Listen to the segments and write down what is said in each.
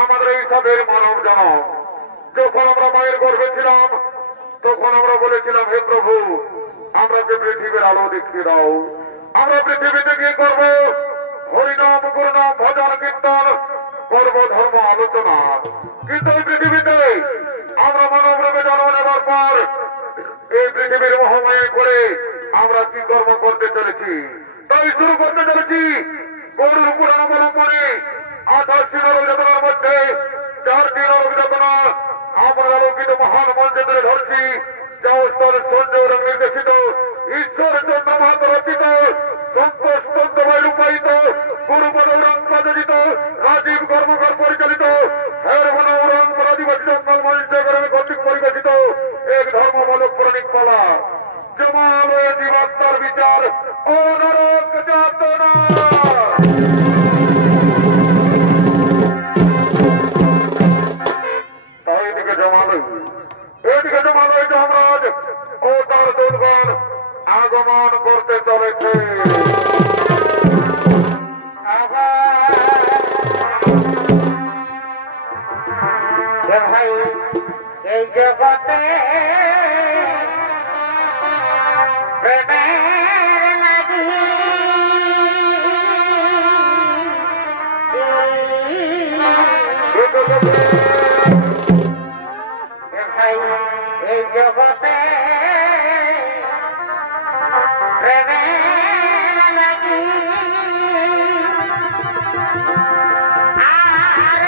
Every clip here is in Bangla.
আমাদের এই সবের মানব জনক যখন আমরা মায়ের গর্ভে ছিলাম তখন আমরা বলেছিলাম, হে প্রভু, আমরাকে পৃথিবীর আলো দেখিয়ে দাও। আমরা পৃথিবীতে গিয়ে করবো হরিনাম, গুরুনাম, ভজন, কীর্তন, করব ধর্ম আলোচনা। কিন্তু এই পৃথিবীতে আমরা মানব রূপে জন্ম নেবার পর এই পৃথিবীর মহামায়া করে আমরা কি কর্ম করতে চলেছি? তাই শুরু করতে চলেছি গরুর পুরাণ অবলম্বনে 28টি নরক যাতনার মধ্যে 4টি নরক যাতনা আমরা আলোকিত মহান মঞ্চে তুলে ধরছি, যা স্তর সঞ্জয় নির্দেশিত, ঈশ্বর চন্দ্রমাত রচিত, সংকোচ রূপায়িত, গুরুপদ ঔরঙ্গজিত, রাজীব কর্মকর পরিচালিত, আদিবাসী জঙ্গল মঞ্চ কর্তৃক পরিবেশিত এক ধর্মমূলক পৌরাণিক পালা, জমালয়ে জীবাত্মার বিচার ও নরক যাতনা। এইদিকে জমালয় যমরাজ ও তার দূতগণ আগমন করতে চলেছে। এই জগতে প্রেমের লাগি এই জগতে প্রেমের লাগি আর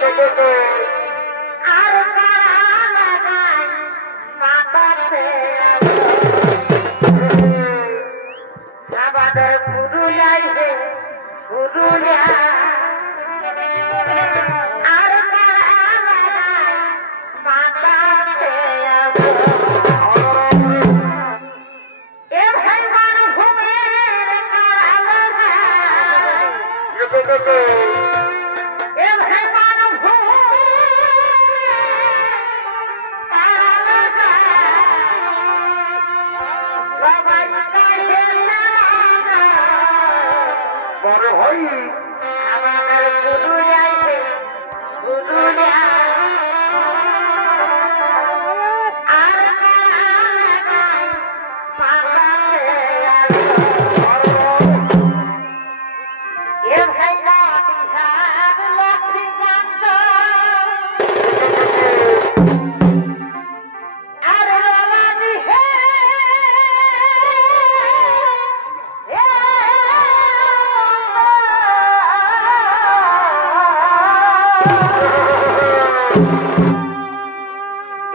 আর কারা লাগাই মাথাতে আমাদের পুরুলিয়ায় হে পুরুলিয়া আর কারা লাগাই মাথাতে এ ভাই মানভূমের কারা লাগাই এ ভাই বড় ভাই আমাদের পুরুলিয়ায় পুরুলিয়া আর এ ভাই না বিহার লক্ষ্মীকান্ত আর রানী হে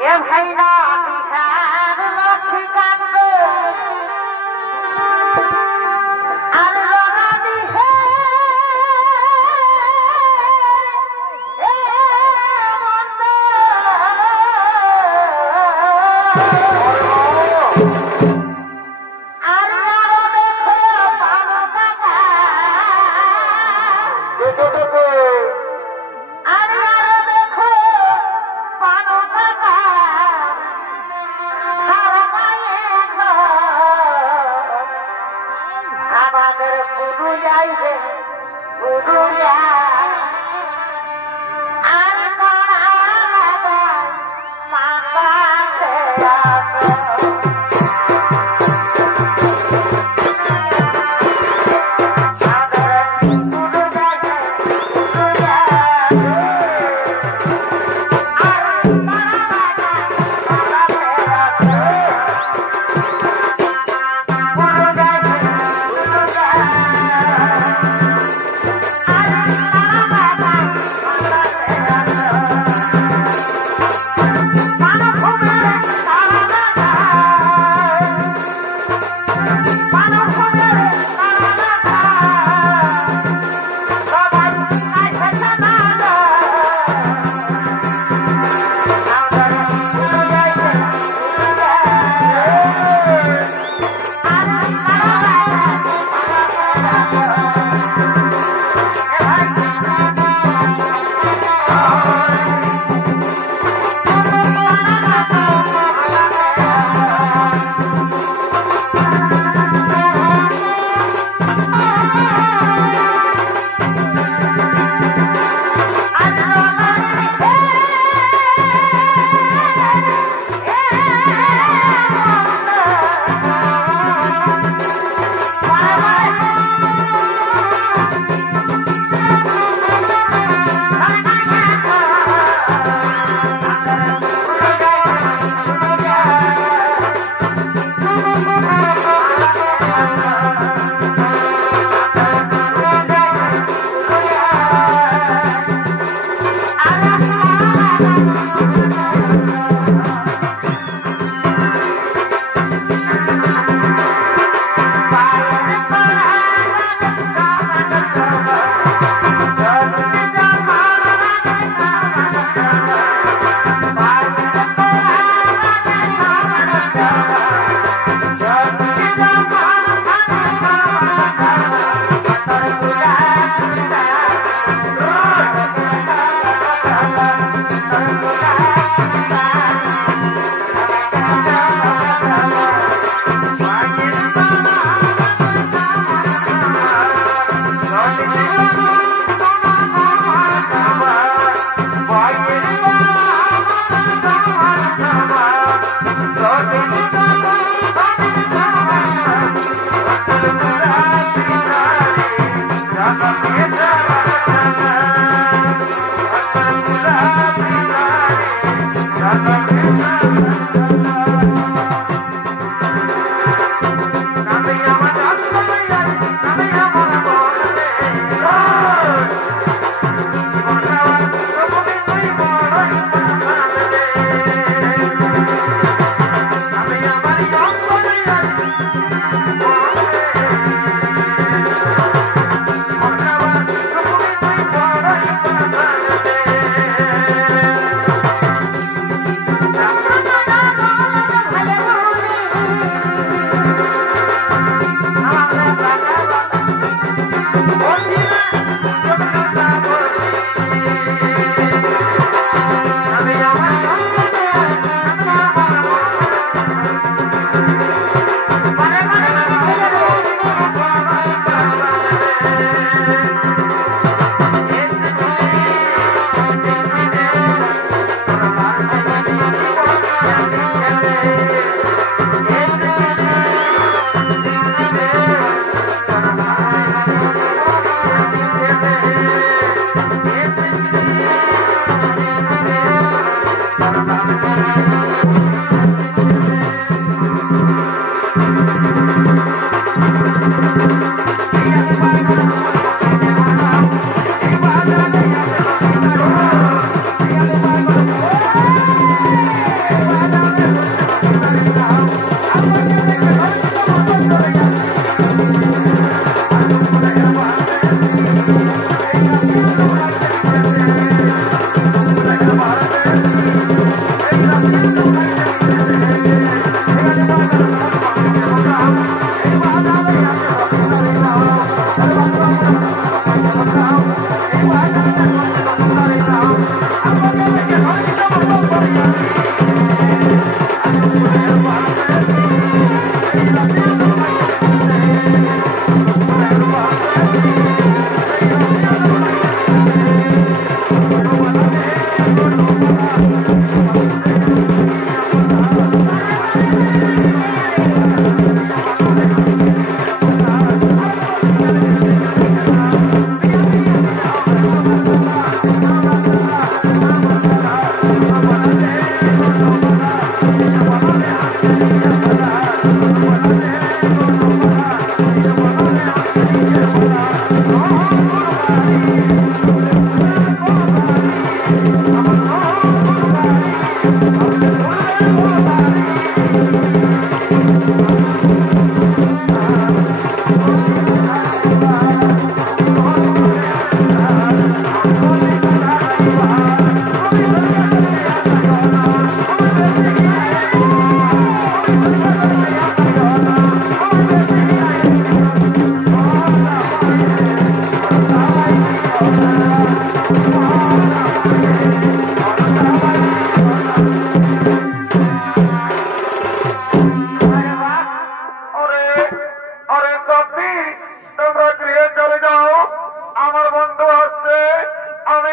এ ভাই না বিহার লক্ষ্মীকান্ত আর রানী হে আর দেখো পানো কাকা আর দেখো পানো কাকা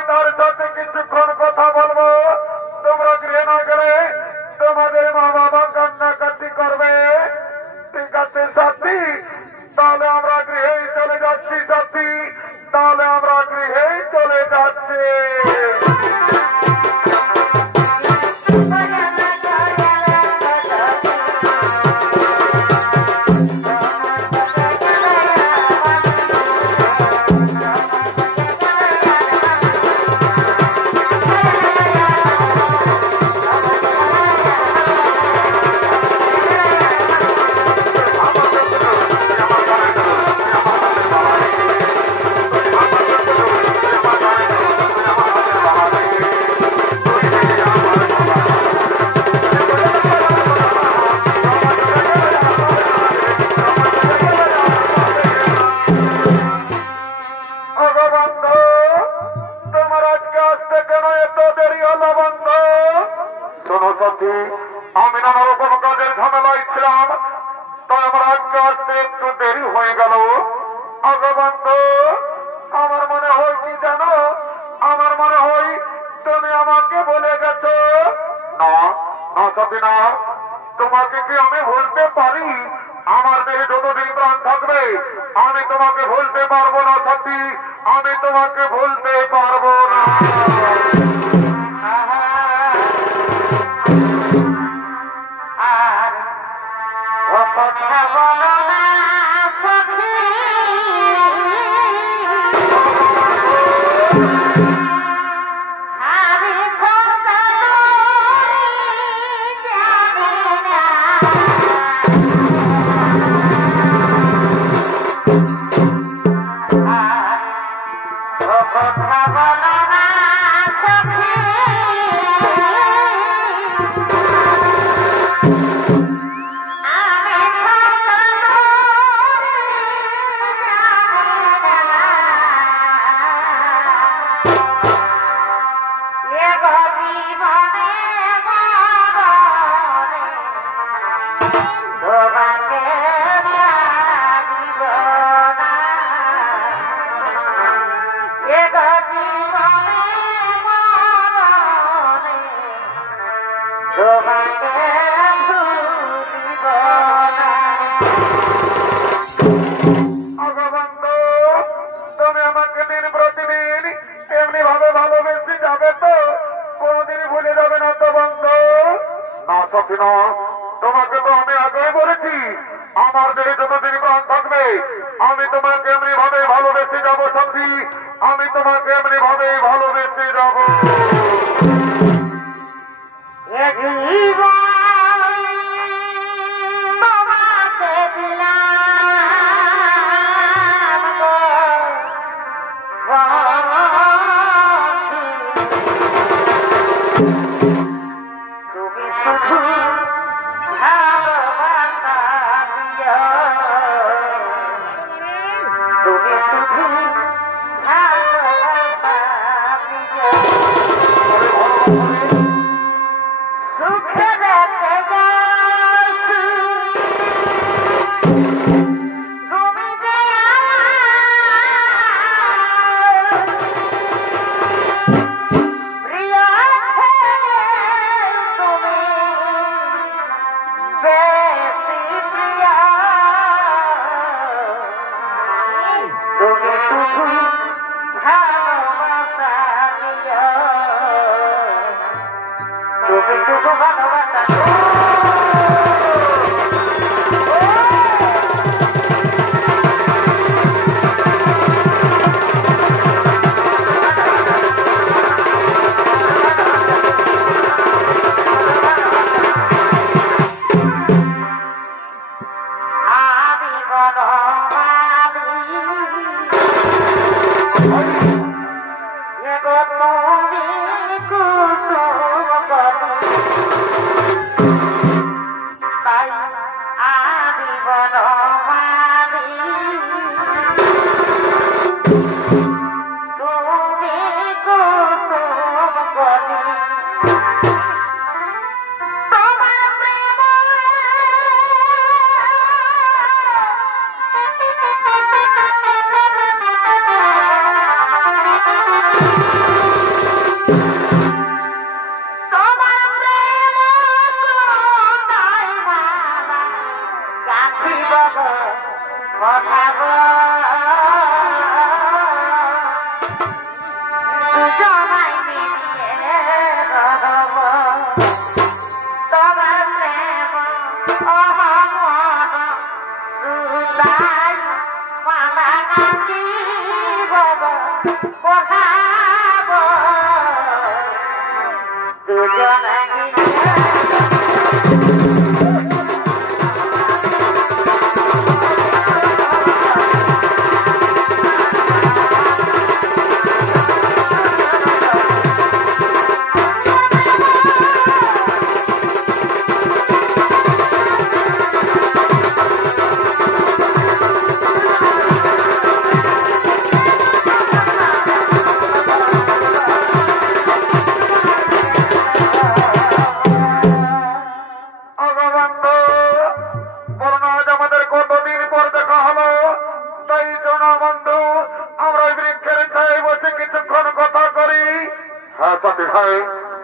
তার সাথে কিছুক্ষণ কথা বলবো। তোমরা গৃহে না গেলে তোমাদের মা বাবা কান্নাকাটি করবে। ঠিক আছে সাথী, তাহলে আমরা গৃহেই চলে যাচ্ছি। সাথী, তাহলে আমরা গৃহেই চলে যাচ্ছি। আমি নানা রকম কাজের ঝামেলায় ছিলাম, তাই আমার আজকে আসতে একটু দেরি হয়ে গেল। বন্ধু, আমার মনে হয় কি জানো, আমার মনে হয় তুমি আমাকে বলে গেছো। না না সাথী না, তোমাকে কি আমি ভুলতে পারি? আমার দেহে যতদিন প্রাণ থাকবে আমি তোমাকে ভুলতে পারবো না সাথী, আমি তোমাকে ভুলতে পারবো না। কথা বলো না সখী, আমি কথা জানি না। কথা বলো না সখী, তুমি আমাকে দিন প্রতিদিন এমনি ভাবে ভালোবেসে যাবে তো? কোনদিনই ভুলে যাবে না তো বন্ধু? না সখী না, তোমাকে তো আমি আগেই বলেছি আমার দেহে যতদিন প্রাণ থাকবে আমি তোমাকে এমনি ভাবে ভালোবেসে যাবো সখী, আমি তোমাকে এমনি ভাবে ভালোবেসে যাবো। তোমার প্রেম নাই বাবা কাছি বাবা কথা গো দুজনাই মিলিয়ে রহব তোমার প্রেম দুলাই মালা কাছি বাবা পড়াব দুজনাই মিলিয়ে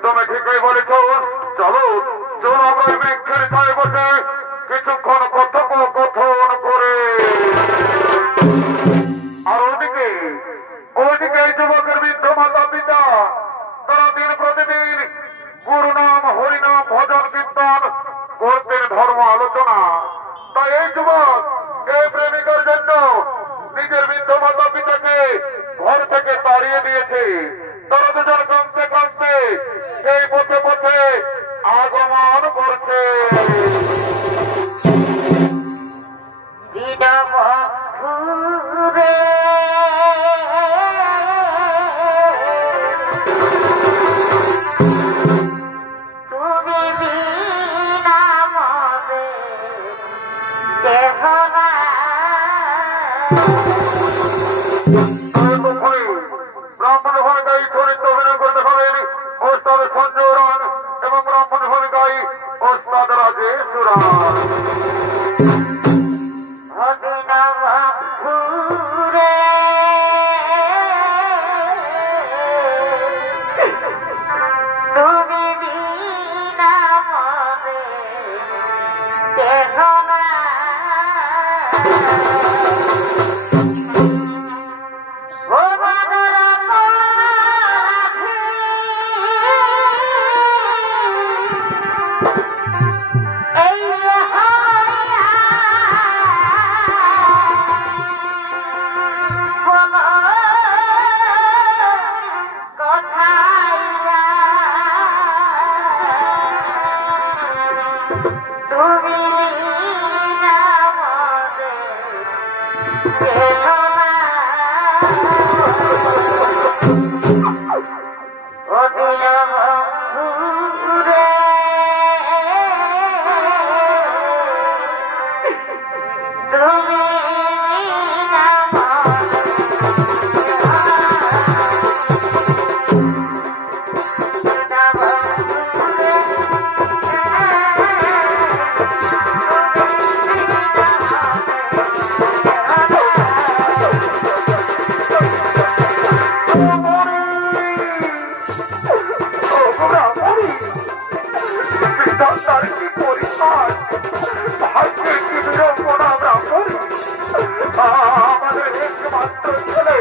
তুমি ঠিকই বলেছ। চলো চলো আমরা ওই বৃক্ষের ছায় বসে কিছুক্ষণ কথোপকথন করে। আর ওদিকে এই যুবকের বৃদ্ধ মাতা পিতা তারা দিন প্রতিদিন গুরু নাম হরিনাম ভজন কীর্তন করতেন, ধর্ম আলোচনা। তাই এই যুবক এই প্রেমিকার জন্য নিজের বৃদ্ধ মাতা পিতাকে ঘর থেকে তাড়িয়ে দিয়েছে। তারা দুজন কাঁদতে কাঁদতে সেই পথে পথে আগমন করছে। তুমি বিনা মবে দেহ না ব্রাহ্মণ ভূমিকায় চরিত্র অভিনয় করতে হবেন ওস্তাদ সঞ্জয় রান এবং ব্রাহ্মণ ভূমিকায় ওস্তাদ রাজেশ রান। তুমি বিনা মবে দেহ না ও বাবা এই হরিয়া বলো কোথায় তুমি না মবে দেহ না ও দিল বন্ধুরে তুমি না আমাদের একমাত্র ছেলে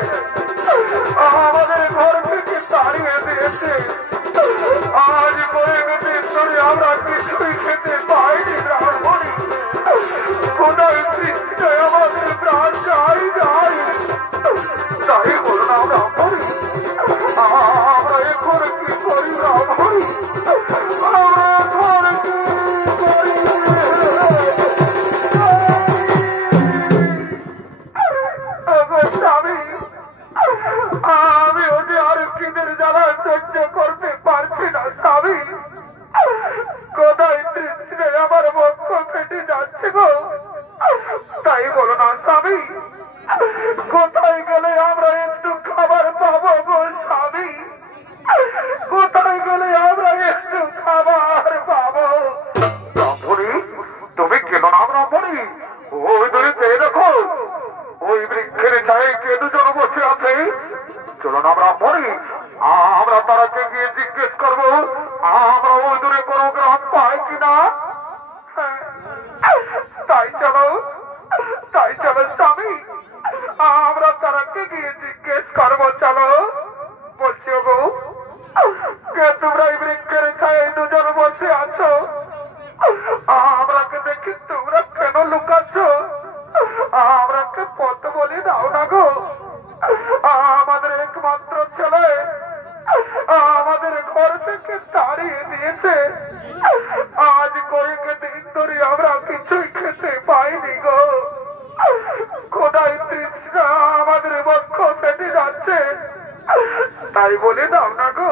আমাদের ঘর থেকে তাড়িয়ে দিয়েছে। আজ কয়েক দিন ধরে আমরা কিছুই খেতে পাইনি। ব্রাহ্মণী কোথায় কৃষ্ণায় আমাদের প্রাণ চাই যাই। তাই বলো না ব্রাহ্মণী, আমরা এখন কি করি ব্রাহ্মণী? আমরা এখন কি করি? আমি ওদের আর খিদের জ্বালা সহ্য করতে পারছি না স্বামী। কোথায় তৃষ্ণে আমার বক্ষ ফেটে যাচ্ছে গো। তাই বলো না স্বামী, কোথায় গেলে আমরা একটু খাবার পাবো গো স্বামী? কোথায় গেলে আমরা একটু খাবার পাবো? ব্রাহ্মণী তুমি কেন না ব্রাহ্মণী, ওই দূরে চেয়ে দেখো, ওই বৃক্ষের ছায়ে কে দুজন বসে আছে। চলো না ব্রাহ্মণী, আমরা তারাকে গিয়ে জিজ্ঞেস করবো আমরা ওই দূরে কোনো গ্রাম পাই কিনা। তাই চলো স্বামী, আমরা তারাকে গিয়ে জিজ্ঞেস করবো। চলো। বলছি গো, কে তোমরা এই বৃক্ষের ছায় দুজন বসে আছো? আমরাকে দেখি তোমরা কেন লুকাচ্ছ? আমরাকে পথ বলে দাও না গো। আমাদের একমাত্র ছেলে আমাদের ঘর থেকে তাড়িয়ে দিয়েছে। আজ কয়েক দিন ধরে আমরা কিছুই খেতে পাইনি গো। খোদাই তৃষ্ণা আমাদের বক্ষ ফেটে যাচ্ছে। তাই বলে দাও না গো,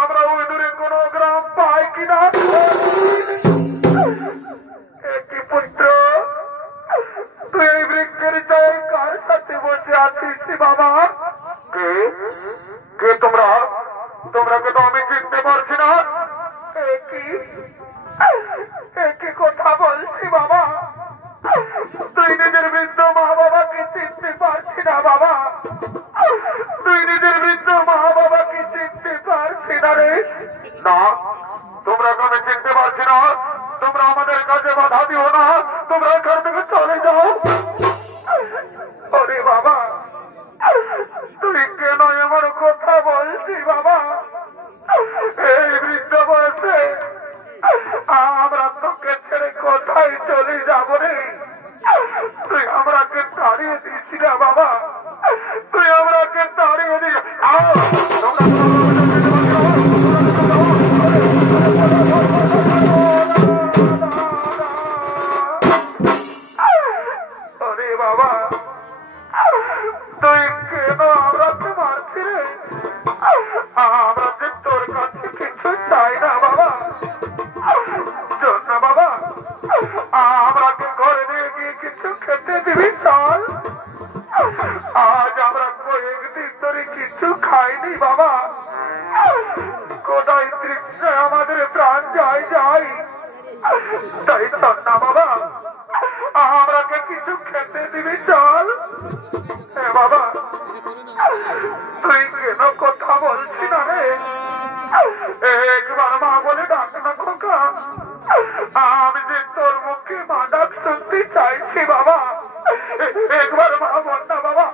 আমরা ওই দূরে কোনো গ্রাম পাই কিনা। একই পুত্র, তুই এই বৃক্ষের চাই কার সাথে বসে আছিস বাবা? কে তোমরা? তোমরাকে তো আমি চিনতে পারছি না। একই কথা বলছি বাবা, তুই নিজের বৃদ্ধ মা বাবাকে চিনতে পারছি না বাবা। তুই নিজের বৃদ্ধ মা বাবাকে চিনতে পারছি না রে। না, তোমরা আমি চিনতে পারছি না। তোমরা আমাদের কাছে বাধা দিও না, তোমরা এখান থেকে চলে যাও। ওরে বাবা, তুই কেন এমন কথা বলছি বাবা? এই বৃদ্ধ বয়সে আমরা তোকে ছেড়ে কোথায় চলে যাব রে? তুই আমরাকে তাড়িয়ে দিস না বাবা, তুই আমরাকে তাড়িয়ে দিস। আরে বাবা, তুই কেন আমরাকে মারছি রে? আমরা যে তোর কাছে কিছু চাই না বাবা। না বাবা, আমরাকে ঘরে নিয়ে গিয়ে কিছু খেতে দিবি চল। আজ আমরা কয়েকদিন ধরে কিছু খাইনি বাবা। কোথায় তৃষ্ণায় আমাদের প্রাণ যায়। তাই চল না বাবা, আমরাকে কিছু খেতে দিবি চল। হ্যাঁ বাবা, তুই কেন কথা বলছি না রে? একবার মা বলে ডাক না খোকা। আমি যে তোর মুখে মা ডাক শুনতে চাইছি বাবা। একবার মা বল না বাবা,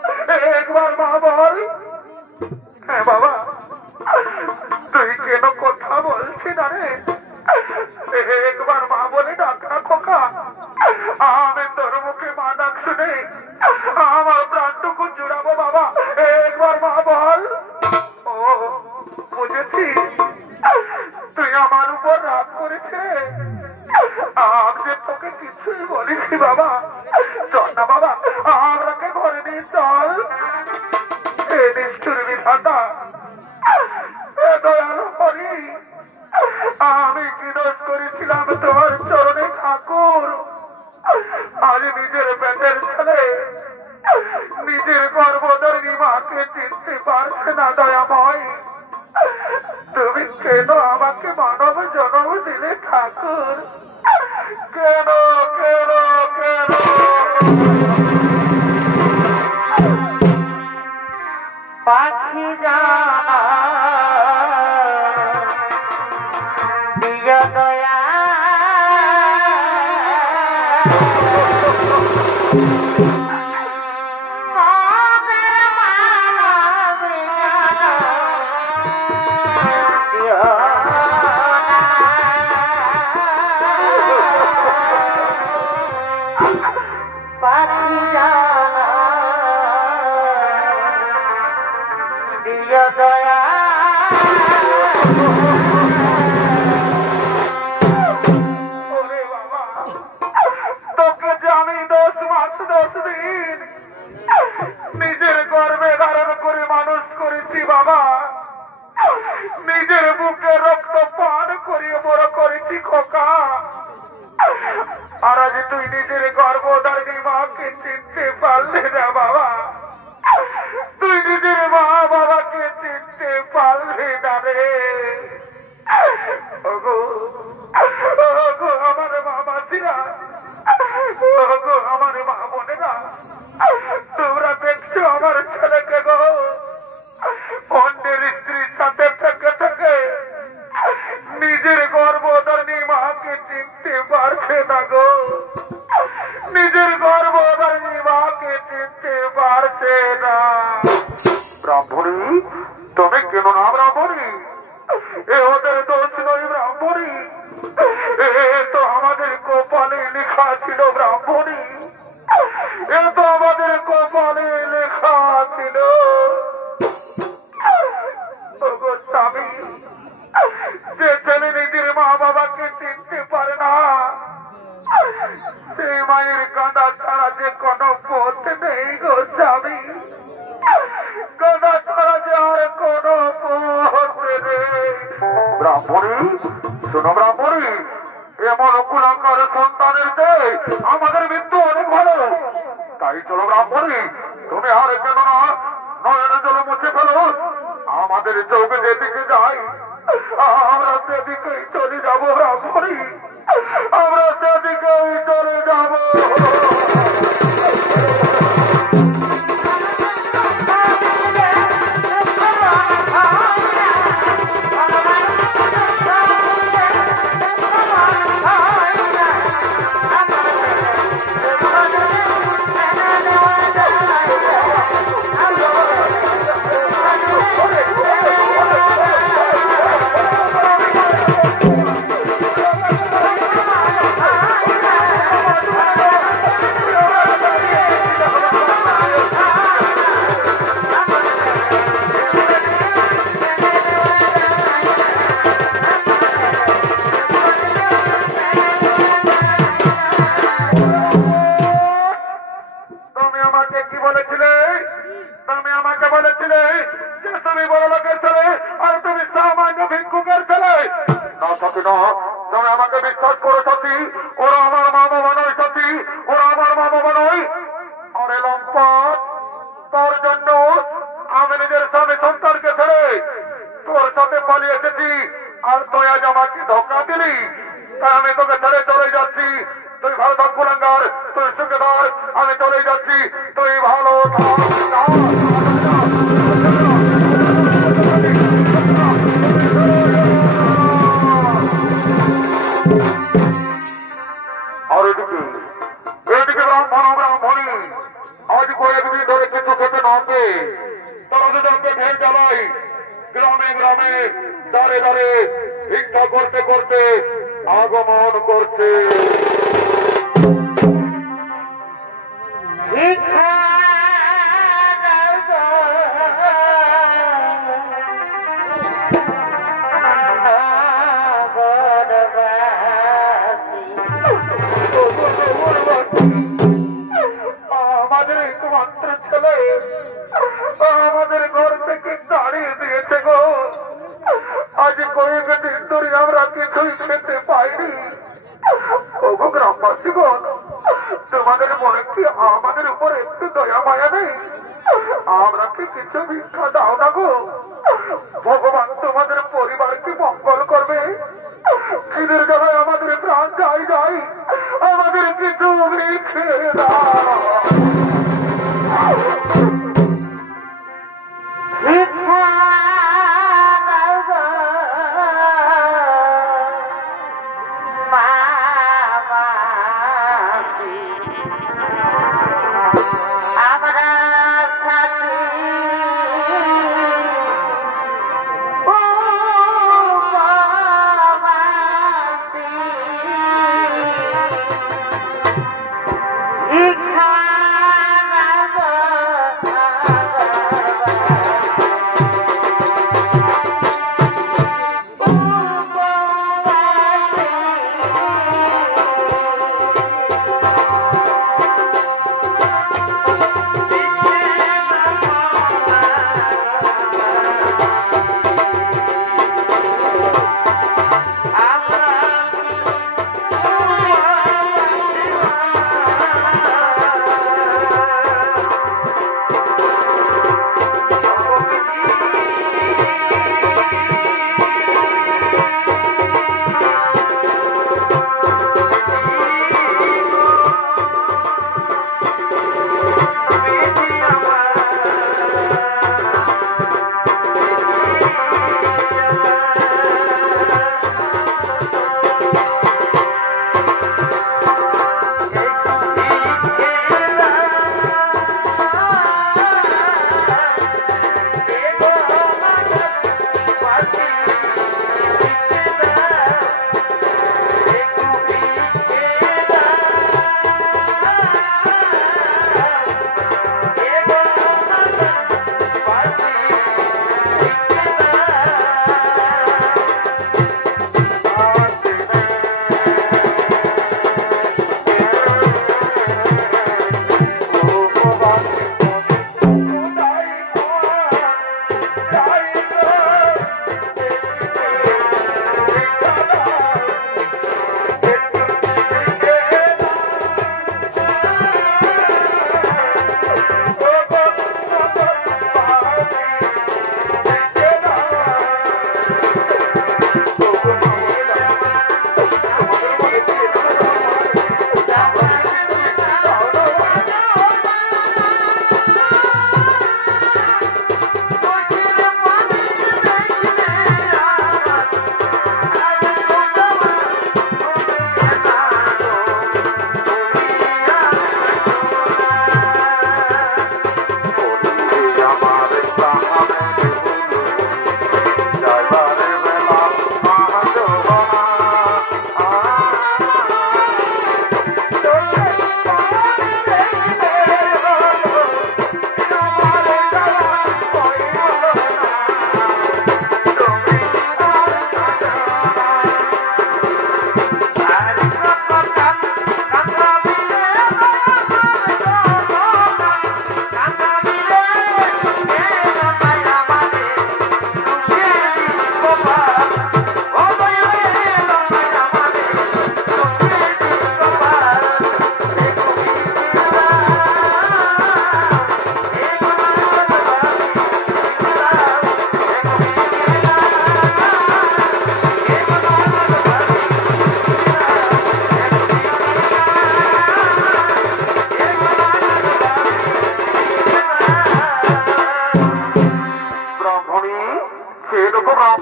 একবার মা বল। হ্যাঁ বাবা, তুই কেন কথা বলছি না রে? একবার মা বলে ডাক না খোকা। আমি তোর মুখে মা ডাক শুনে আমার প্রাণটুকু জুড়াবো বাবা। একবার মা বল। ও বুঝেছি, তুই আমার উপর রাগ করেছে। আমি যে তোকে কিছুই বলিনি বাবা। চল না বাবা, আমরাকে ঘরে নিয়ে চল। এ নিষ্ঠুর বিধাতা, দয়ালু হরি, আমি কি দোষ করেছিলাম তোর চরণে ঠাকুর? আজ নিজের পেটের ছেলে নিজের গর্ভধারিণী মাকে চিনতে পারছে না দয়াময়। তুমি কেন আমাকে মানব জন্ম দিলে ঠাকুর? কেন কেন কেন? পাখি যা দিয় দয়া পাখি যা দিয় দয়া। ওরে বাবা, তোকে যে আমি 10 মাস 10 দিন নিজের গর্ভে ধারণ করে মানুষ করেছি বাবা। নিজের বুকে রক্ত পান করিয়ে বড় করেছি খোকা। আর আজ তুই নিজের গর্ভধারিণী মাকে চিনতে পারলে না বাবা। তুই নিজের মা বাবাকে চিনতে পারলে না রে। ওগো ওগো আমার মা মাসিরা, ওগো আমার মা বোনেরা, তোমরা দেখছো আমার ছেলেকে গো অন্যের স্ত্রীর সাথে স্বামী, যে ছেলে নিজের মা বাবাকে চিনতে পারে না, সেই মায়ের কাঁদা ছাড়া যে কোনো পথ নেই গো স্বামী, কাঁদা ছাড়া যে আর কোনো পথ নেই। ব্রাহ্মণী, শোনো ব্রাহ্মণী, এমন কুলাঙ্গার সন্তানের চেয়ে আমাদের মৃত্যু অনেক ভালো। তাই চলো ব্রাহ্মণী, তুমি আর কেন না নয়নের জলে মুছে ফেলো। আমাদের চোখে যেদিকে যাই আমরা সেদিকেই চলে যাবো ব্রাহ্মণী, আমরা সেদিকেই চলে যাবো। তুমি আমাকে বিশ্বাস করো সাথী, ওরা আমার মা বাবা নয় সাথী, ওরা আমার মা বাবা নয়। আরে লম্পট, তোর জন্য আমি নিজের স্বামী সন্তানকে ছেড়ে তোর সাথে পালিয়ে এসেছি, আর তুই আজ আমাকে ধোকা দিলি, তাই আমি তোকে ছেড়ে চলে যাচ্ছি। তুই ভালো থাক কুলাঙ্গার, তুই সুখে ধর, আমি চলে যাচ্ছি, তুই ভালো থাক। আর এদিকে ব্রাহ্মণী আজ কয়েকদিন ধরে কিছু খেতে না পেয়ে তারা দুজনকে ঢেল চালাই, গ্রামে গ্রামে দাঁড়ে দাঁড়ে ভিক্ষা করতে করতে আগমন করছে। আমাদের একমাত্র ছেলে আমাদের ঘর থেকে দাঁড়িয়ে দিয়েছে গো, আজ কয়েকদিন ধরে আমরা কিছুই খেতে পাইনি। ওগো গ্রামবাসী গো, তোমাদের মনে কি আমাদের উপর একটু দয়া মায়া নেই? আমরা কি কিছু ভিক্ষা দাও না গো? ভগবান তোমাদের পরিবারকে মঙ্গল করবে। খিদের জ্বালায় আমাদের প্রাণ যাই যাই, আমাদের কিছু ভিক্ষে দাও। আমরা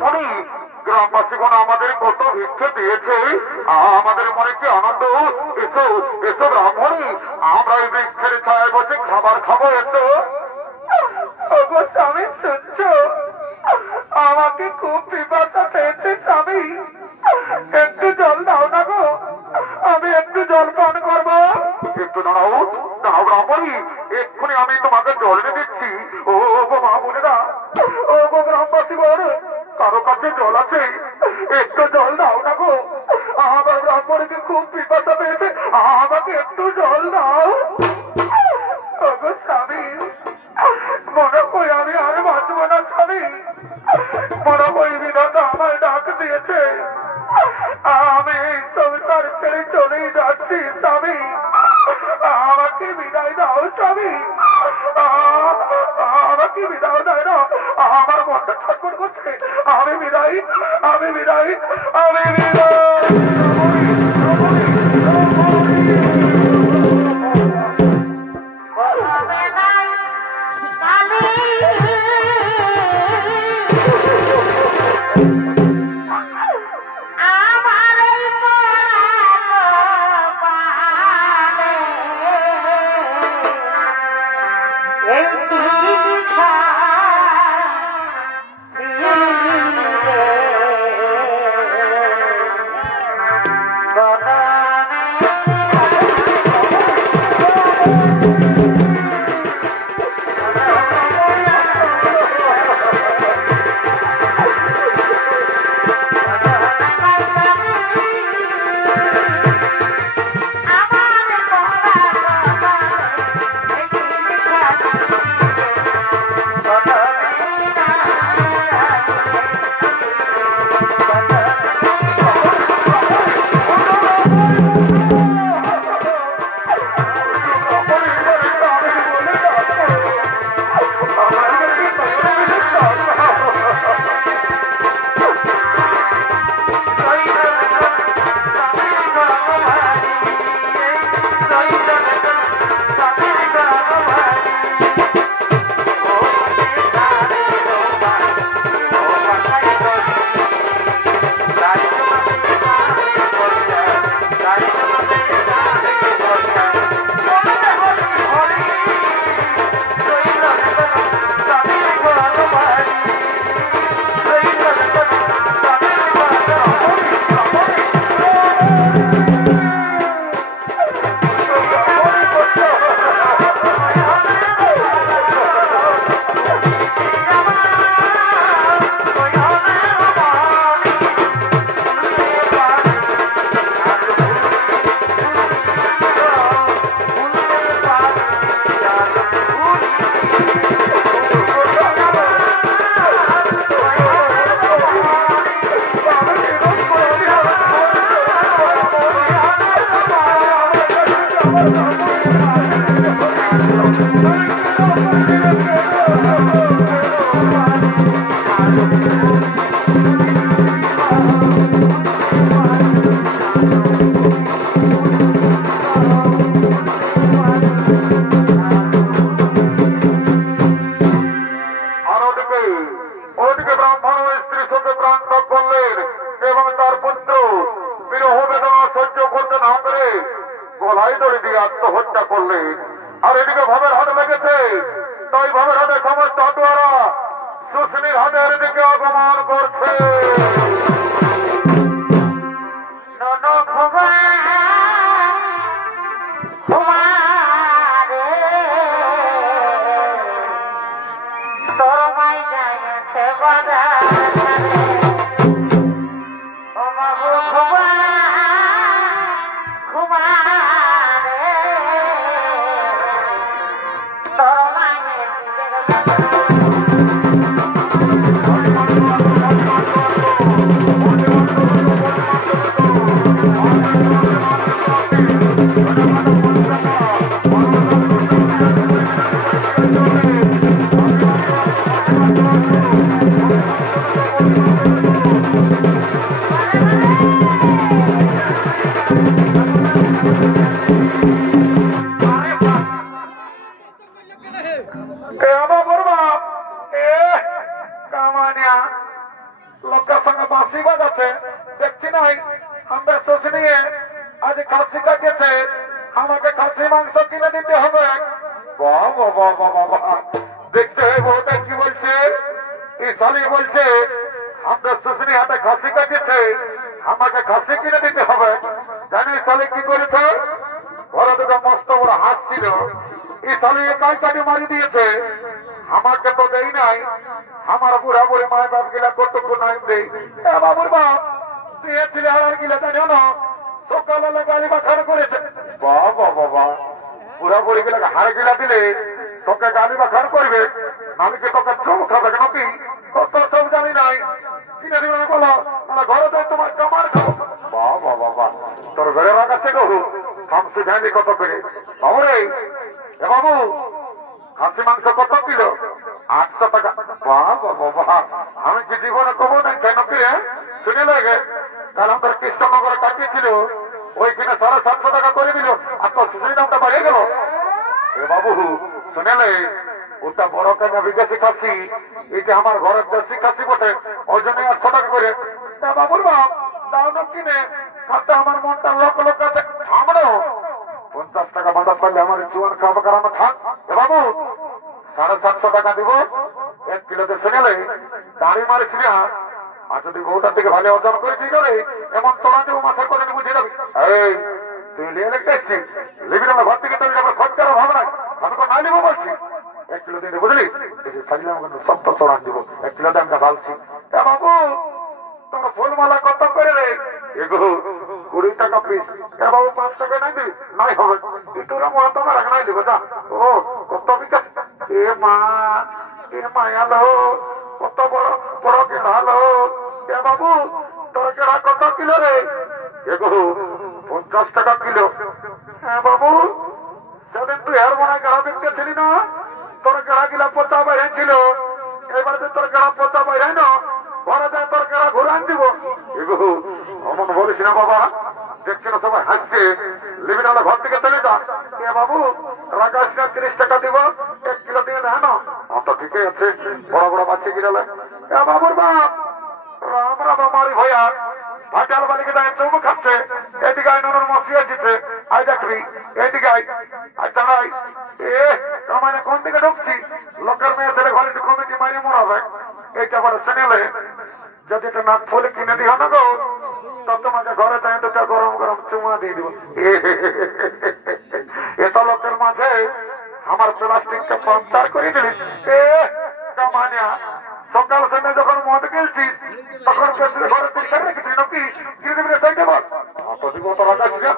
ব্রাহ্মণী গ্রামবাসীগণ আমাদের কত ভিক্ষে দিয়েছে, আমাদের মনে কি আনন্দ। এসো এসো ব্রাহ্মণী, আমরা এই বৃক্ষের ছায় বসে খাবার খাবো। এসো। স্বামী শুনছ, আমাকে খুব পিপাসা পেয়েছে স্বামী, একটু জল দাও না গো, আমি একটু জল পান করবো। একটু দাঁড়াও দাঁড়াও ব্রাহ্মণী, এক্ষুনি আমি তোমাকে জল এনে দিচ্ছি। ও গো মা বোনেরা, ও গো গ্রামবাসী বল, কারো কাছে জল আছে? একটু জল দাও না গো, আমার ব্রাহ্মণীকে খুব পিপাসা পেয়েছে, আমাকে একটু জল দাও। ওগো স্বামী, মনে করি আমি আর বাঁচবো না স্বামী, মনে করি বিধাতা আমার ডাক দিয়েছে, আমি এই সংসার ছেড়ে চলেই যাচ্ছি স্বামী, আমাকে বিদায় দাও স্বামী, আমাকে বিদায় দেয় না, আমার মনটা ছটফট করছে, আমি বিদায়, আমি বিদায়, আমি আত্মহত্যা করলে। আর এদিকে ভবের হাট লেগেছে, তাই ভবের হাটে সমস্ত হাটুয়ারা সুস্মির হাটের দিকে আগমন করছে। বাঁশি বাজাচ্ছে দেখছি নাই। আমরা শোষী নিয়ে আজ খাসি কাটিয়েছে, আমাকে খাসি মাংস কিনে দিতে হবে। বাবা বাবা বাবা, দেখতে বউটা কি বলছে, এই শালি বলছে আমরা শোষণী হাতে খাসি কাটিয়েছে, আমাকে খাসি কিনে দিতে হবে। জানি শালি কি করেছে, ঘরে দুটো মস্ত বড় হাত ছিল, এই শালি একাই কাটি মারি দিয়েছে, আমাকে তো দেই নাই। আমার বুড়া বুড়ি মায়ের বাপ গিলা কতটুকু নাই দেই। বাবুর বাপ দিয়েছিলে আর গিলা জানো না, সকালবেলা গালি বাখার করেছে। বাবা বাবা, বুড়া বুড়ি গিলা হার গিলা দিলে তোকে গালি বাখার করবে, নালিকে তোকে চৌখা থাকে নাকি? কত সব জানি নাই, কিনে দিবে বলো, ঘরে যাই তোমার কামার খাও। বাবা বাবা, তোর ঘরে রাখাচ্ছে গরু খামসি ঝাঁড়ি কত করে? বাবু রে, এ বাবু খাসি মাংস কত কিলো? 800 টাকা। বাবা বাবা, আমি কি জীবনে কবো নাই কেন কি? শুনে লাগে কাল আমাদের কৃষ্ণনগরে কাটিয়েছিল, ওইখানে 750 টাকা করে দিল, আর তোর সুযোগ দামটা বাড়িয়ে গেল। এ বাবু শুনেলে, ওটা বড় কেনা বিদেশি খাসি, এটা আমার ঘরের দেশি খাসি বটে, ওই জন্য 800 টাকা করে। বাবুর বাপ দাও না কিনে, খাতে আমার মনটা লোক লোক আছে। থামলো 50 টাকা বাঁধা করলে আমার চুয়ান খাওয়া করানো থাক। এ বাবু 750 টাকা দিব 1 কিলোতে। শুনেলে দাঁড়ি মারিস না, আর যদি বউটার থেকে ভালো অর্জন করেছিস রে, এমন তোরা দেবো মাছের কথা বুঝে যাবি। এই তুই লিয়ে লেগে এসছিস, লিবি না ঘর থেকে তৈরি আমার খরচ করার ভাব নাই, আমি তো না নিবো বলছি। 1 কিলো দিনে বুঝলি, সাজিলে আমাকে সব তো তোরা দিব, 1 কিলো দামটা ভালছি। বাবু তোমার ফুলমালা কত করে রে? এগুলো 20 টাকা পিস। বাবু 5 টাকা নাই দিবি? নাই হবে, দুটোরা মা তোমার রাখা নাই দিব। যা ও কত বিকাশ। এ মা, এ মায়ালো, কত বড় বড় কেড়ালো। এ বাবু তোর কেড়া কত কিলো রে? এগুলো 50 টাকা কিলো। হ্যাঁ বাবু, সেদিন তুই হের মনে কেড়া বিকতেছিলি না, তোর কেড়া গিলা পোতা বাইরে ছিল, এবার তোর কেড়া পোতা বাইরে না, ঘরে যায় তোর কেড়া ঘুরান দিব। এগুলো অমন বলিস না বাবা, দেখছি না সবাই হাসছে, লিবি না ঘর থেকে চলে যা। এ বাবু রাখাস না, 30 টাকা দিব, 1 কিলো দিয়ে দেয় না। তো ঠিকই আছে, বড় বড় বাচ্চা কিনালে। এ বাবুর বাপ রাম রাম মারি ভয়া, ভাটাল বালিকে দেয় চৌম খাচ্ছে, এদিকে আয় নুনুর মশি আসছে, আয় দেখবি এদিকে আয়, আয় দাঁড়াই। এ মানে কোন দিকে ঢুকছি, লোকের মেয়ে ছেলে ঘরে কমিটি মারিয়ে মরাবে। এইটা বড় শুনেলে যদি এটা নাক ফুলে কিনে দিও না গো, তো তোমাকে ঘরে যায় দুটা গরম গরম চুমা দিয়ে দিব। এত লোকের মাঝে আমার প্লাস্টিকটা পাঞ্চার করে দিলি। এ কামানিয়া, সকাল সন্ধ্যা যখন মদ গেলছিস তখন ঘরে পরিষ্কার রেখেছিস নাকি? কিনে দিবি না চাইতে বল, অত দিব তো রাখাচ্ছি না,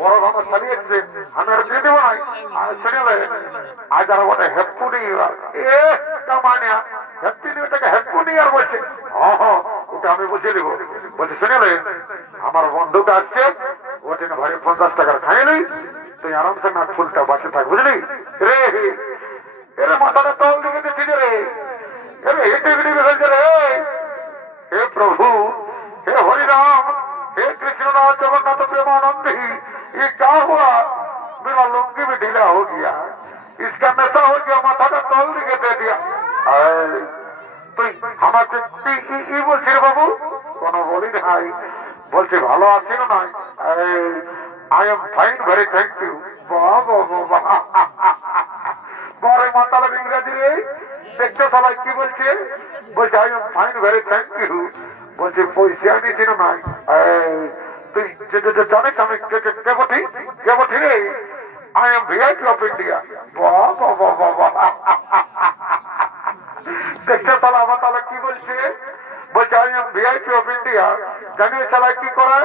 বড় ভাবে চালিয়েছে, আমি আর দিয়ে দেবো নাই। আর শুনেলে আজ আর বলে হেপ্পু নিয়ে, এ কামানিয়া হেপ্পি নিয়ে তাকে হেপ্পু নিয়ে আর বলছে। হ্যাঁ ওটা আমি বুঝিয়ে দিব। বলছে শুনেলে আমার বন্ধুটা আসছে, ওটা ভারী 50 টাকার খাইলি, তুই আরামসে নাক ফুলটা বাঁচে থাক, বুঝলি রে? এরে মাথাটা তল দিকে দিচ্ছি রে, এরে হেঁটে বেরিয়ে ফেলছে রে। হে প্রভু, हे हरिराम, हे कृष्णनाथ जगन्नाथ प्रेमानंदी, ये क्या हुआ? मेरा लुंगी भी ढीला हो गया, इसका नशा हो गया, माथा का तौल दिखे दे दिया। তুই আমাকে কি বলছিস বাবু? কোনো বলি নাই, বলছি ভালো আছি না নাই? I am fine, very thank you. বড় মাতাল ইংরেজি রে, দেখছো সবাই কি বলছে? বলছে I am fine, very thank you. বলছে পয়সা নিয়েছিল না, তুই জানিস আমি কে বটি রে? I am VIP of India. দেখছো তাহলে আমার তাহলে কি বলছে? বলছে I M VIP of India. জানিস তাহলে কি করে?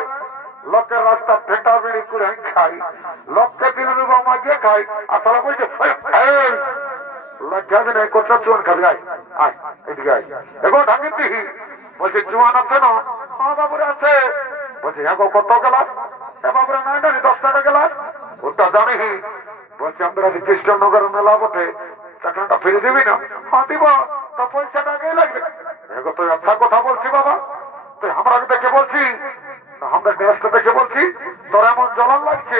লোকের রাস্তা ফেটা বেড়ি করে খাই, লোককে দিলে দেবো মাঝে খাই, আর তাহলে বলছে লজ্জা নেই, কোথাও চুয়ান খাবি? আয় আয় এদিকে আয়, দেখো ঢাকি দিহি। বলছে চুয়ান আছে না? হ্যাঁ বাবুরে আছে। বলছে হ্যাঁ কত গেলাস? এ বাবুরে নাই জানি 10 টাকা গেলাস। ওটা জানি। বলছে আমাদের আজ কৃষ্ণনগর মেলা বটে, চাকরিটা ফিরে দিবি না? হ্যাঁ দিব, তো পয়সাটা আগেই লাগবে। এগো তুই আচ্ছা কথা বলছি বাবা, তুই আমরা দেখে বলছি, আমরা গ্যাসটা দেখে বলছি, তোর এমন জ্বলন লাগছে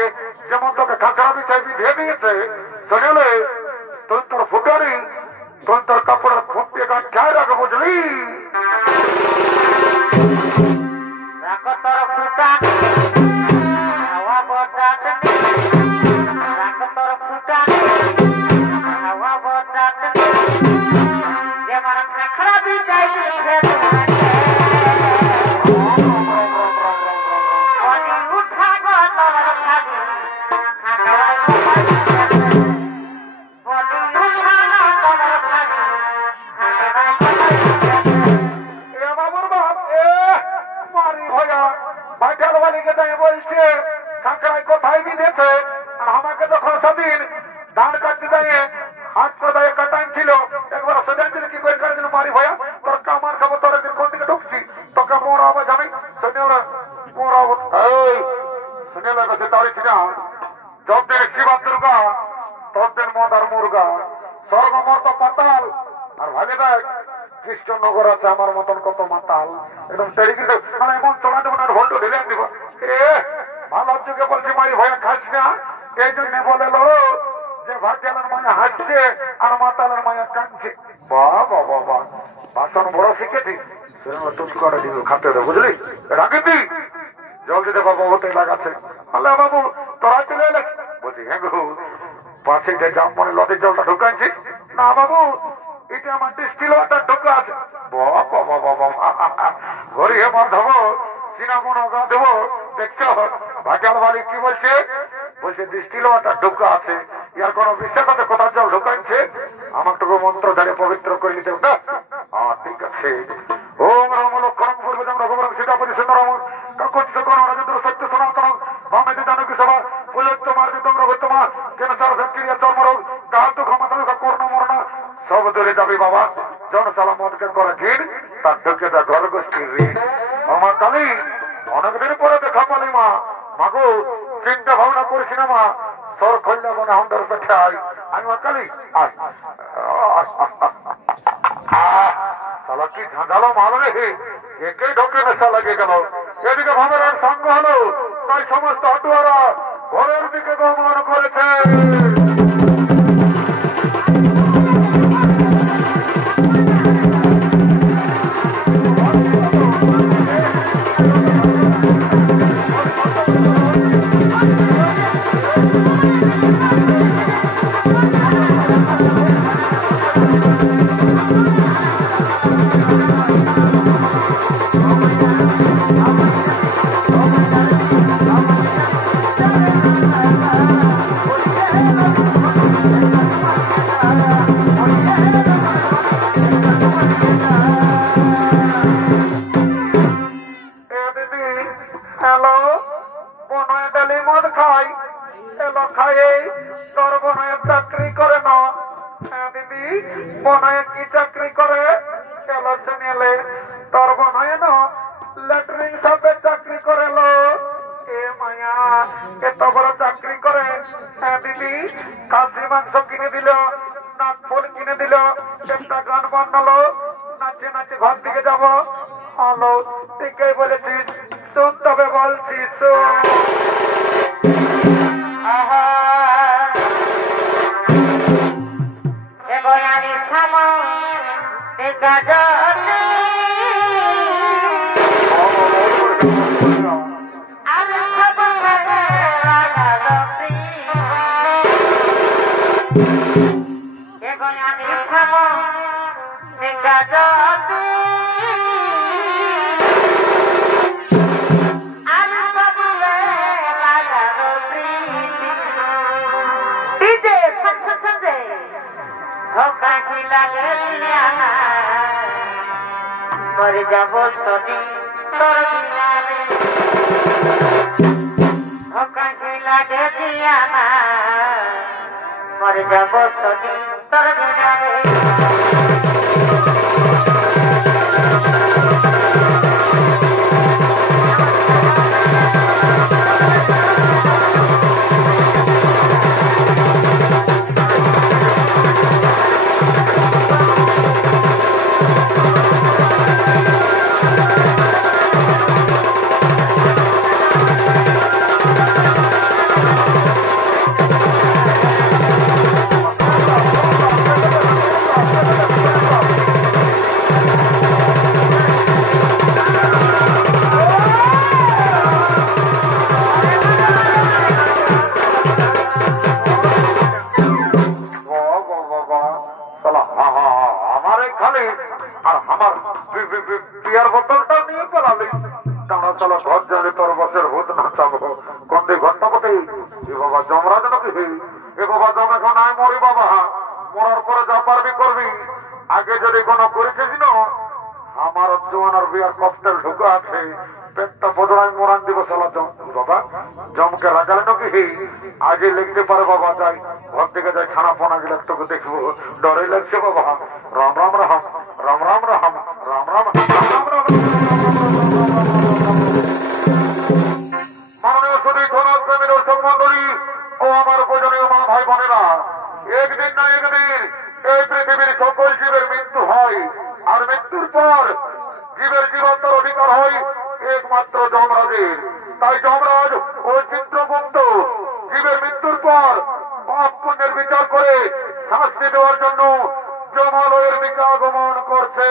যেমন তোকে কাঁকড়া বিছাই বিধিয়ে দিয়েছে। শুনেলে তুই তোর ফুটারি, তুই তোর কাপড়ের ফুটিয়ে গাছ খেয়ে রাখো, বুঝলি? গায়ে বিঁধেছে আর আমাকে যখন সেদিন ধান কাটতে যাইয়ে হাত কোদায় কাটান ছিল একবার সেদিন ছিল কি করে কাটছিল মারি ভয়া তোর কামার খাবো তোর একদিন কোন দিকে ঢুকছি তোকে মোরা হবে জানি সেদিন মোরা শুনে লাগছে তারই না যতদিন শিবা দুর্গা ততদিন মদার মুরগা স্বর্গ মর্ত পাতাল আর ভাগে দেখ কৃষ্ণনগর আছে আমার মতন কত মাতাল একদম তেড়ি কিন্তু মানে এমন চলা দেবো না ভোল্টো ঢেলে দিব ভালো যুগে বলছি মারি ভয়া খাস না এই জন্য বলে লো যে ভাটিয়ালের মায়া হাসছে আর মাতালের মায়া কাঁদছে বাবা বাবা ভাষণ বড় শিখেছি টুকি করে দিব খাতে দেবো বুঝলি রাখি জল দিতে পারবো ওতে লাগাচ্ছে আল্লাহ বাবু তোরা চলে এলে বলছি হ্যাঁ গো পাশে যে জামবনে লটের জলটা ঢুকাইছি না বাবু এটা আমার ডিস্টিল ওয়াটার ঢোকা আছে বাবা বাবা ঘরে হে মাধব সিনামন গা দেবো দেখছো ভাটিয়াল বাড়ি কি বলছে বলছে ডিস্টিল ওয়াটার ঢোকা আছে ইয়ার কোন বিশ্বাসতে কোথার জল ঢুকাইছে আমারটুকু মন্ত্র ধারে পবিত্র করে নিতে না ঠিক আছে ওম রাম লক্ষণ পূর্বে আমরা গোবর সীতাপতি সুন্দরম কাকুচ্ছ কোন রাজেন্দ্র সত্য সনাতন ভামেতি জানকী সভা পুলত্য মার্জি তোমরা বর্তমা কেন সার সক্রিয় চর্মরোগ কাহাতু ক্ষমতা কর্ণ মরণ সব দূরে যাবি বাবা জন সালামতকে করে ঘির তার ঢুকে তা ঘর গোষ্ঠীর ঋণ আমার কালী অনেকদিন পরে দেখা পালি মা মাগো চিন্তা ভাবনা করেছি না মা সর খল্লা মনে হন্ডার পেটে আই আমি মা কালী সালা কি ঝাঁঝালো মাল রে একেই ঢোকে নেশা লাগে গেল এদিকে ভাবের সঙ্গ হলো তাই সমস্ত হাটুয়ারা ঘরের দিকে গমন করেছে চর্বি আর ককটেল ঢুকে আছে, পেটটা বদলায় মোরান দিব সালা জম। বাবা জমকে রাখালে নাকি আগে লিখতে পারে। বাবা যাই ঘর থেকে যাই, খানা পোনা গেলে তোকে দেখবো, ডরে লাগছে বাবা। রাম রাম রাম রাম রাম রাম রাম রাম রাম। মাননীয় সুধী ধনপ্রেমী দর্শক মন্ডলী ও আমার প্রয়োজনীয় মা ভাই বোনেরা, একদিন না একদিন এই পৃথিবীর সকল জীবের মৃত্যু হয়, আর মৃত্যুর পর জীবের জীবনের অধিকার হয় একমাত্র যমরাজের। তাই যমরাজ ও চিত্রগুপ্ত জীবের মৃত্যুর পর পাপ পুণ্যের বিচার করে শাস্তি দেওয়ার জন্য যমালয়ের দিকে আগমন করছে।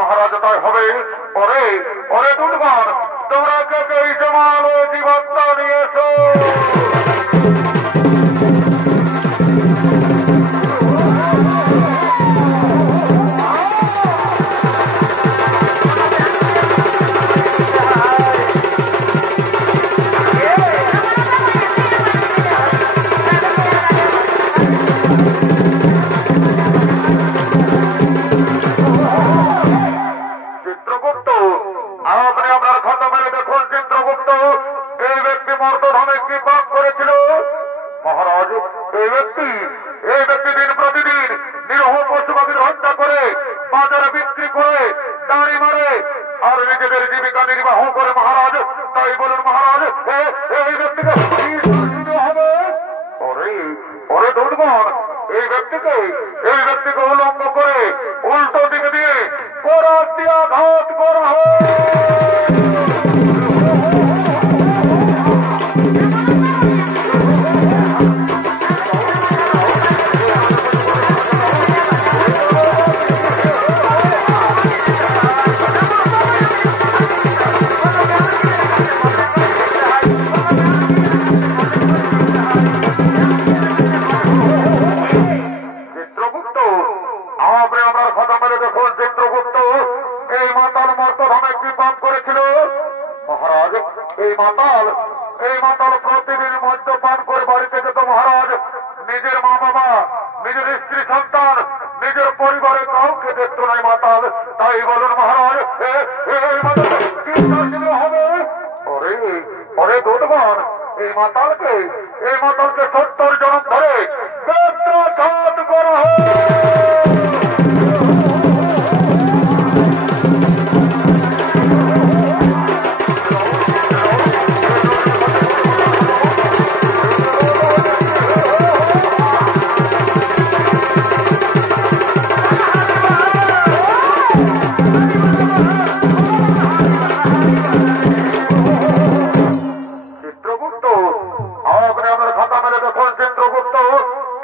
মহারাজ তাই হবে। ওরে ওরে দুর্বার, তোমরা কে জমাল জীবনটা নিয়েছো।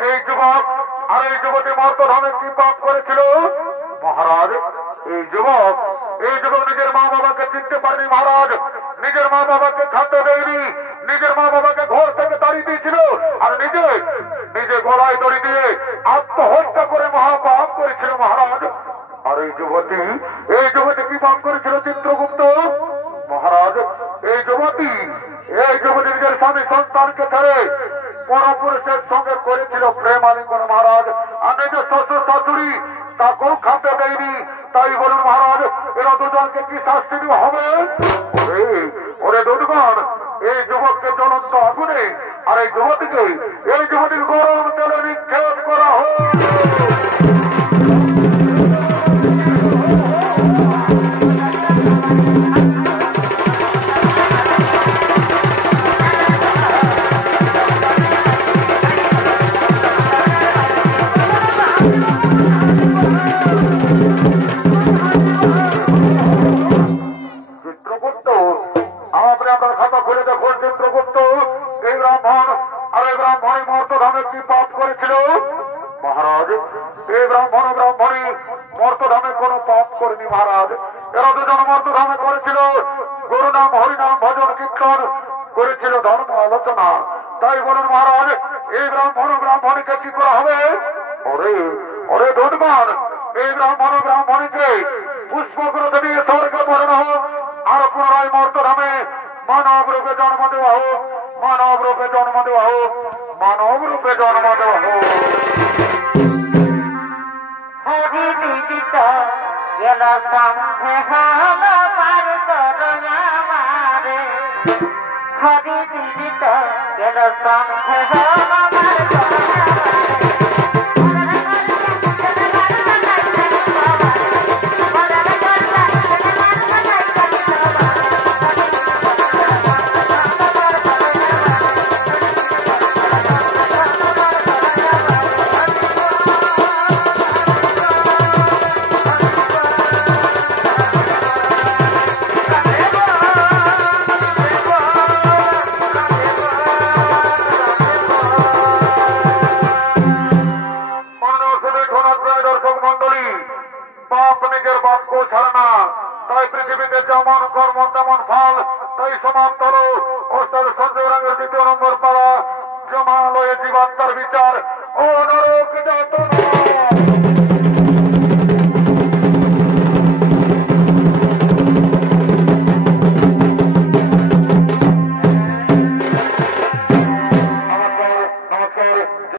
এই যুবক আর এই যুবতী মর্তধামে কি পাপ করেছিল মহারাজ? এই যুবক নিজের মা বাবাকে চিনতে পারেনি মহারাজ, নিজের মা বাবাকে খাদ্য দেয়নি, নিজের মা বাবাকে ঘর থেকে তাড়িয়ে দিয়েছিল, আর নিজে গলায় দড়ি দিয়ে আত্মহত্যা করে মহাপাপ করেছিল মহারাজ। আর এই যুবতী কি পাপ করেছিল চিত্রগুপ্ত মহারাজ? এই যুবতী নিজের স্বামী সন্তানকে ছেড়ে পরপুরুষের সঙ্গে করেছিল প্রেম আলিঙ্গন মহারাজ, আর নিজের শ্বশুর শাশুড়ি তাকেও খাদ্য দেয়নি। তাই বলুন মহারাজ, এরা দুজনকে কি শাস্তি দেওয়া হবে? ওরে দুর্গণ, এই যুবককে জ্বলন্ত আগুনে আর এই যুবতীর গরম তেলে নিক্ষেপ করা হোক। মর্তধামে কি পাপ করেছিল মহারাজ? এই ব্রাহ্মণী মর্তধামে কোন পাপ করেনি মহারাজ। এরা দুজন মর্তধামে করেছিল গুরু নাম হরিনাম ভজন কীর্তন, করেছিল ধর্ম আলোচনা। তাই বলুন মহারাজ, এই ব্রাহ্মণীকে কি করা হবে? ওরে দুর্গণ, এই ব্রাহ্মণীকে পুষ্পগ্রত দিয়ে স্বর্গে পড়ানো হোক, আর পুনরায় মর্তধামে মানব রূপে জন্ম দেওয়া হোক, মানব রূপে জন্ম দেওয়া হোক, মানব রূপে জন্ম দেওয়া হোক। হরি বিদিত গেল সঙ্গে হল পার করমারে, হরি বিদিত গেল সঙ্গে হল পার তাই পৃথিবীতে যেমন কর্ম তেমন ফল, তাই সমাপ্ত ওস্তাদ সঞ্জয় রঙের 2 নম্বর পাড়া জমালয়ে জীবাত্মার বিচার ও নরক যাতনা।